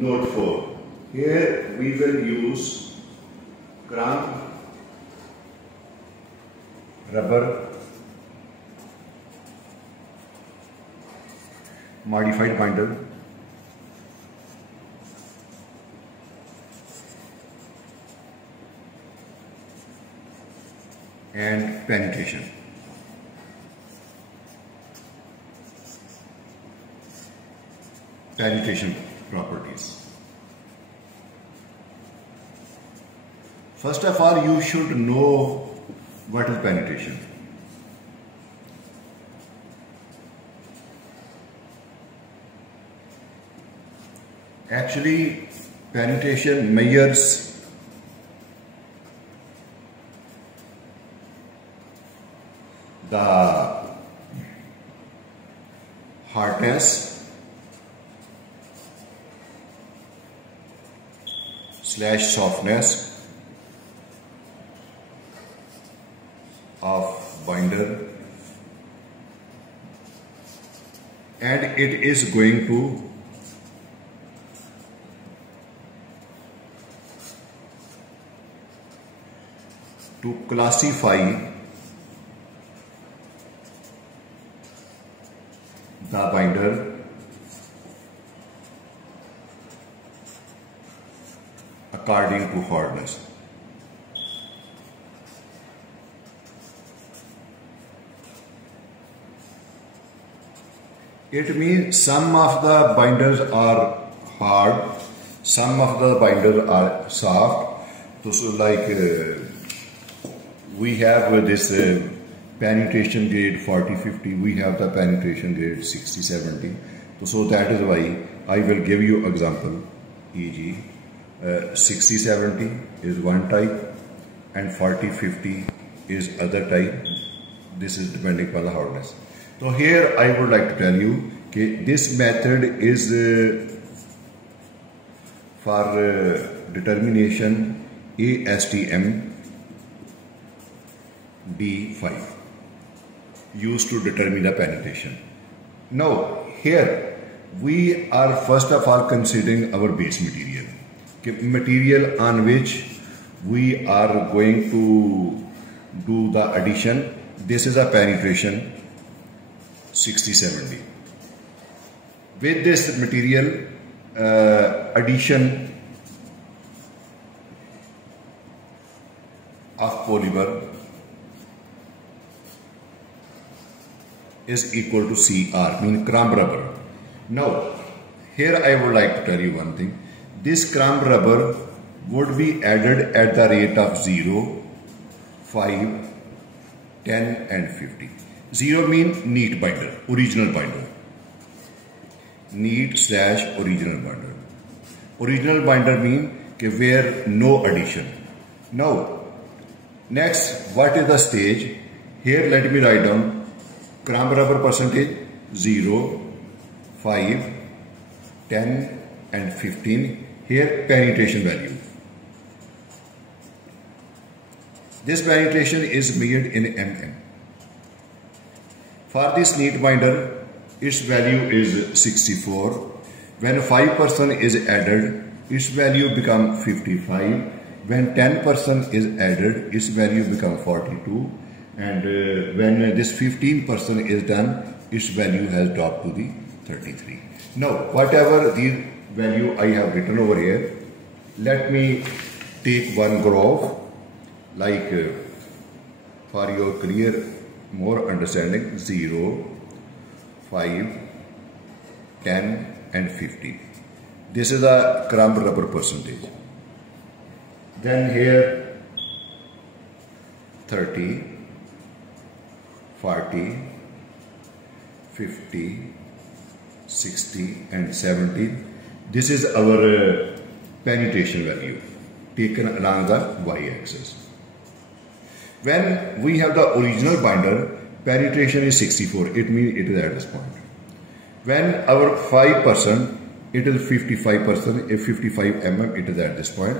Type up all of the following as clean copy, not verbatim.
Note 4. Here we will use crumb rubber modified binder and penetration. Penetration properties. First of all, you should know what is penetration. Actually, penetration measures the hardness / softness of binder, and it is going to classify the binder according to hardness. It means some of the binders are hard, some of the binders are soft. So like we have this penetration grade 40-50, we have the penetration grade 60-70. So that is why I will give you example, e.g. 60-70 is one type and 40-50 is other type. This is depending upon the hardness. So here I would like to tell you that this method is for determination ASTM D5 used to determine the penetration. Now here we are first of all considering our base material. Material on which we are going to do the addition. This is a penetration 60-70. With this material addition of polymer is equal to CR, means crumb rubber. Now here I would like to tell you one thing. This crumb rubber would be added at the rate of 0, 5, 10 and 50. 0 means neat binder, original binder. Neat / original binder. Original binder means where no addition. Now, next, what is the stage? Here let me write down crumb rubber percentage 0, 5, 10 and 15. Here penetration value. This penetration is measured in mm. For this neat binder, its value is 64. When 5% is added, its value becomes 55. When 10% is added, its value becomes 42. And when this 15% is done, its value has dropped to the 33. Now, whatever the value I have written over here, let me take one graph like for your clear more understanding 0, 5, 10 and 50. This is a crumb rubber percentage. Then here 30, 40, 50, 60 and 70. This is our penetration value taken along the y-axis. When we have the original binder, penetration is 64. It means it is at this point. When our 5%, it is 55%. If 55 mm, it is at this point.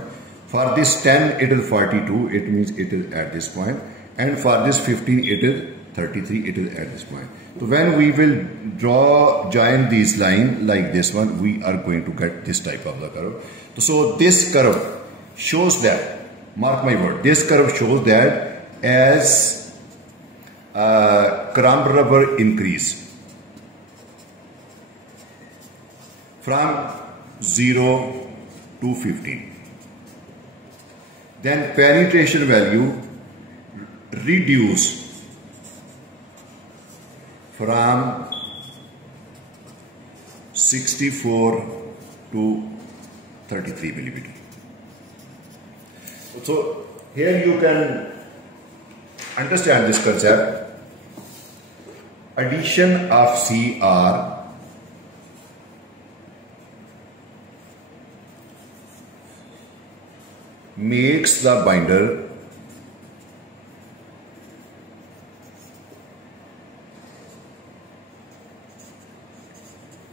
For this 10, it is 42. It means it is at this point. And for this 15, it is 33, it is at this point. So when we will join these line like this one, we are going to get this type of the curve. So this curve shows that, mark my word, this curve shows that as crumb rubber increase from 0 to 15, then penetration value reduce from 64 to 33 millimeter. So here you can understand this concept. Addition of CR makes the binder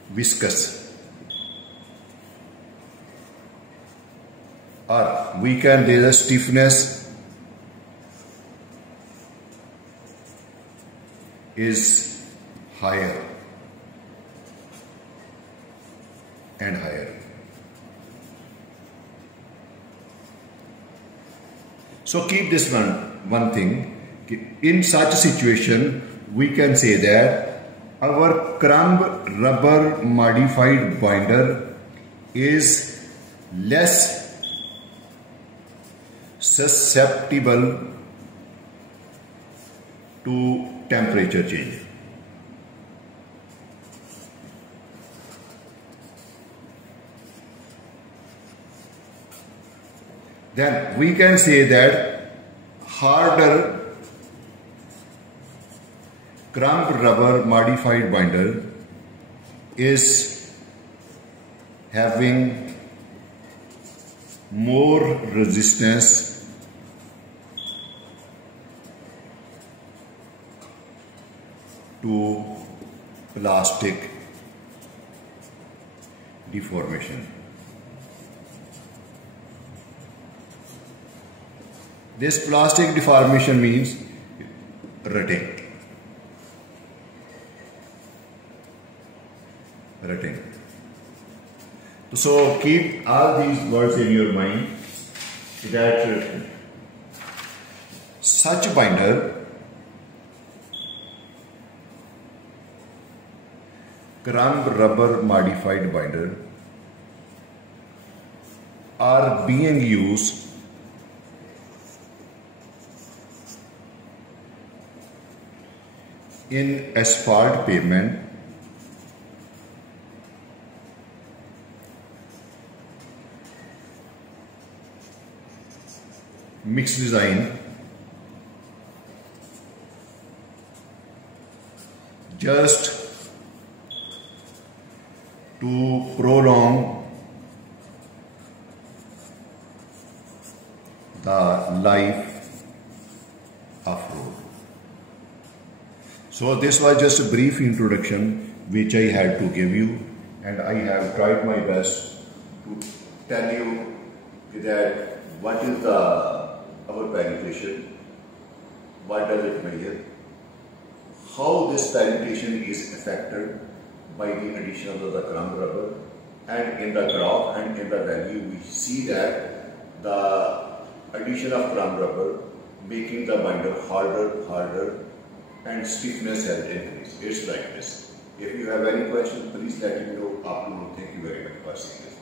viscous, or we can, there is a stiffness is higher and higher. So keep this one thing. In such a situation, we can say that our crumb rubber modified binder is less susceptible to temperature change. Then we can say that harder crumb rubber modified binder is having more resistance to plastic deformation. This plastic deformation means rutting. So keep all these words in your mind, that such binder, crumb rubber modified binder, are being used in asphalt pavement, mixed design, just to prolong the life of road. So this was just a brief introduction which I had to give you, and I have tried my best to tell you that what is our penetration, what does it measure, how this penetration is affected by the addition of the crumb rubber, and in the graph and in the value we see that the addition of crumb rubber making the binder harder and stiffness has increased. It's like this. If you have any questions, please let me know. Thank you very much for seeing this.